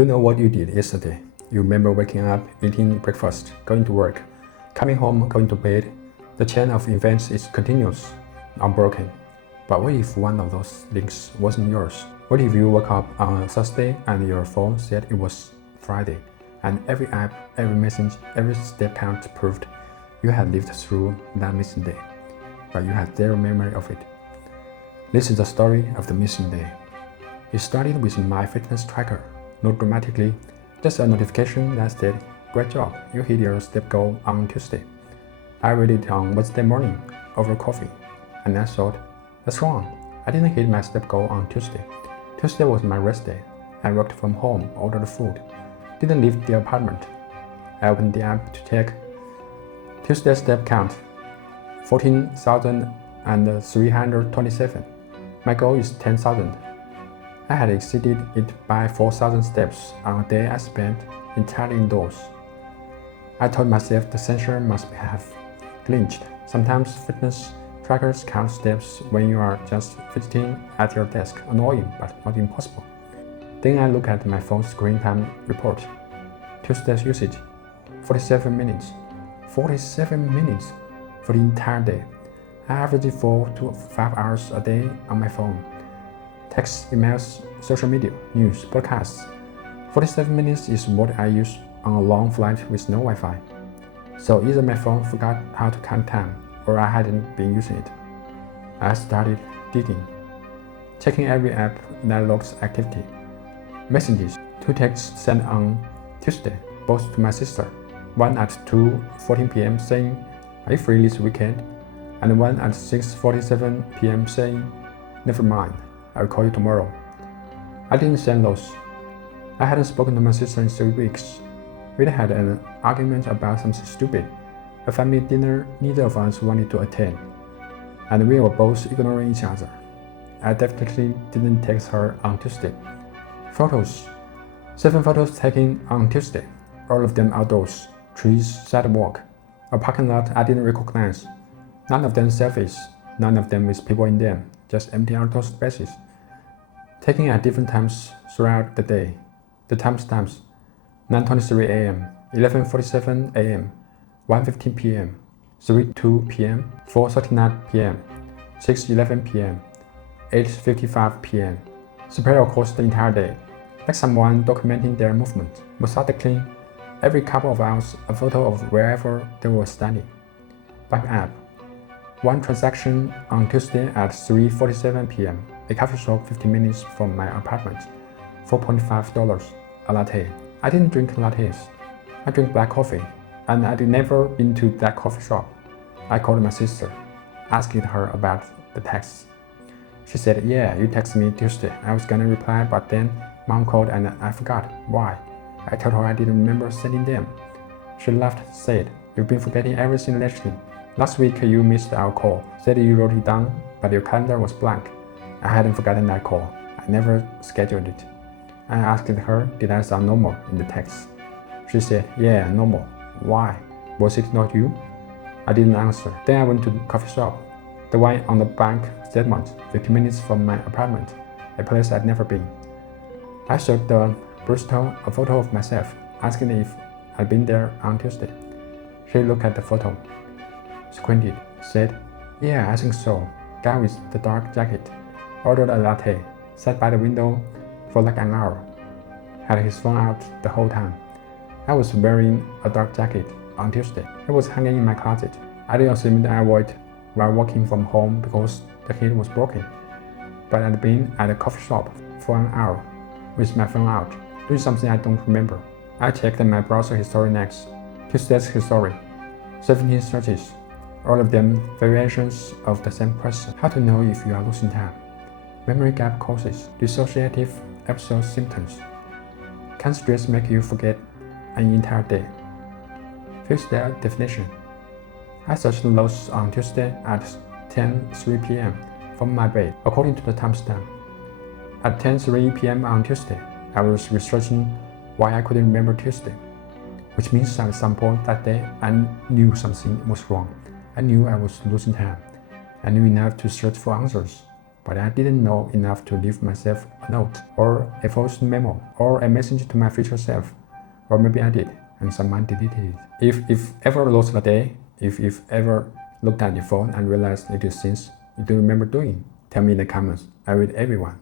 You know what you did yesterday. You remember waking up, eating breakfast, going to work, coming home, going to bed. The chain of events is continuous, unbroken. But what if one of those links wasn't yours? What if you woke up on a Thursday and your phone said it was Friday, and every app, every message, every step count proved you had lived through that missing day, but you had zero memory of it? This is the story of the missing day. It started with my fitness tracker. Not dramatically, just a notification that said, "Great job, you hit your step goal on Tuesday." I read it on Wednesday morning over coffee, and I thought, that's wrong. I didn't hit my step goal on Tuesday. Tuesday was my rest day. I worked from home, ordered food, didn't leave the apartment. I opened the app to check. Tuesday step count, 14,327. My goal is 10,000. I had exceeded it by 4,000 steps on a day I spent entirely indoors. I told myself the sensor must have glitched. Sometimes fitness trackers count steps when you are just fidgeting at your desk. Annoying, but not impossible. Then I look at my phone's screen time report. Tuesday's usage, 47 minutes. 47 minutes for the entire day. I average 4 to 5 hours a day on my phone. Text, emails, social media, news, podcasts. 47 minutes is what I use on a long flight with no Wi-Fi. So either my phone forgot how to count time, or I hadn't been using it. I started digging, checking every app that logs activity. Messages, 2 texts sent on Tuesday, both to my sister. One at 2:14 p.m. saying, "Are you free this weekend?" And one at 6:47 p.m. saying, "Never mind, I'll call you tomorrow." I didn't send those. I hadn't spoken to my sister in 3 weeks. We'd had an argument about something stupid, a family dinner neither of us wanted to attend, and we were both ignoring each other. I definitely didn't text her on Tuesday. Photos. 7 photos taken on Tuesday, all of them outdoors, trees, sidewalk, a parking lot I didn't recognize. None of them selfies, none of them with people in them, just empty outdoor spaces. Taken at different times throughout the day. The timestamps: 9:23 a.m., 11:47 a.m., 1:15 p.m., 3:02 p.m., 4:39 p.m., 6:11 p.m., 8:55 p.m. Spread across the entire day, like someone documenting their movement. Methodically, every couple of hours, a photo of wherever they were standing. Bank app. 1 transaction on Tuesday at 3:47 p.m. A coffee shop 15 minutes from my apartment. $4.5. A latte. I didn't drink lattes. I drink black coffee, and I'd never been to that coffee shop. I called my sister, asking her about the texts. She said, "Yeah, you texted me Tuesday." I was gonna reply, but then Mom called and I forgot. Why? I told her I didn't remember sending them. She laughed, said, "You've been forgetting everything lately. Last week you missed our call, said you wrote it down, but your calendar was blank." I hadn't forgotten that call. I never scheduled it. I asked her, did I sound normal in the text? She said, "Yeah, normal." Why? Was it not you? I didn't answer. Then I went to the coffee shop, the one on the bank statement, 50 minutes from my apartment, a place I'd never been. I showed the barista a photo of myself, asking if I'd been there on Tuesday. She looked at the photo, squinted, said, "Yeah, I think so. Guy with the dark jacket. Ordered a latte, sat by the window for like an hour. Had his phone out the whole time. I was wearing a dark jacket on Tuesday. It was hanging in my closet. I didn't assume I wore it while working from home because the heat was broken. But I'd been at a coffee shop for an hour with my phone out, doing something I don't remember." I checked my browser history next. Tuesday's history. 17 searches. All of them variations of the same question. How to know if you are losing time. Memory gap causes. Dissociative episode symptoms. Can stress make you forget an entire day? Fix their definition. I searched those on Tuesday at 10:03 p.m. from my bed, according to the timestamp. At 10:03 p.m. on Tuesday, I was researching why I couldn't remember Tuesday, which means at some point that day I knew something was wrong. I knew I was losing time. I knew enough to search for answers. but I didn't know enough to leave myself a note, or a voice memo, or a message to my future self. Or maybe I did, and someone deleted it. If ever lost a day, if ever looked at your phone and realized little things you don't remember doing, tell me in the comments. I read everyone.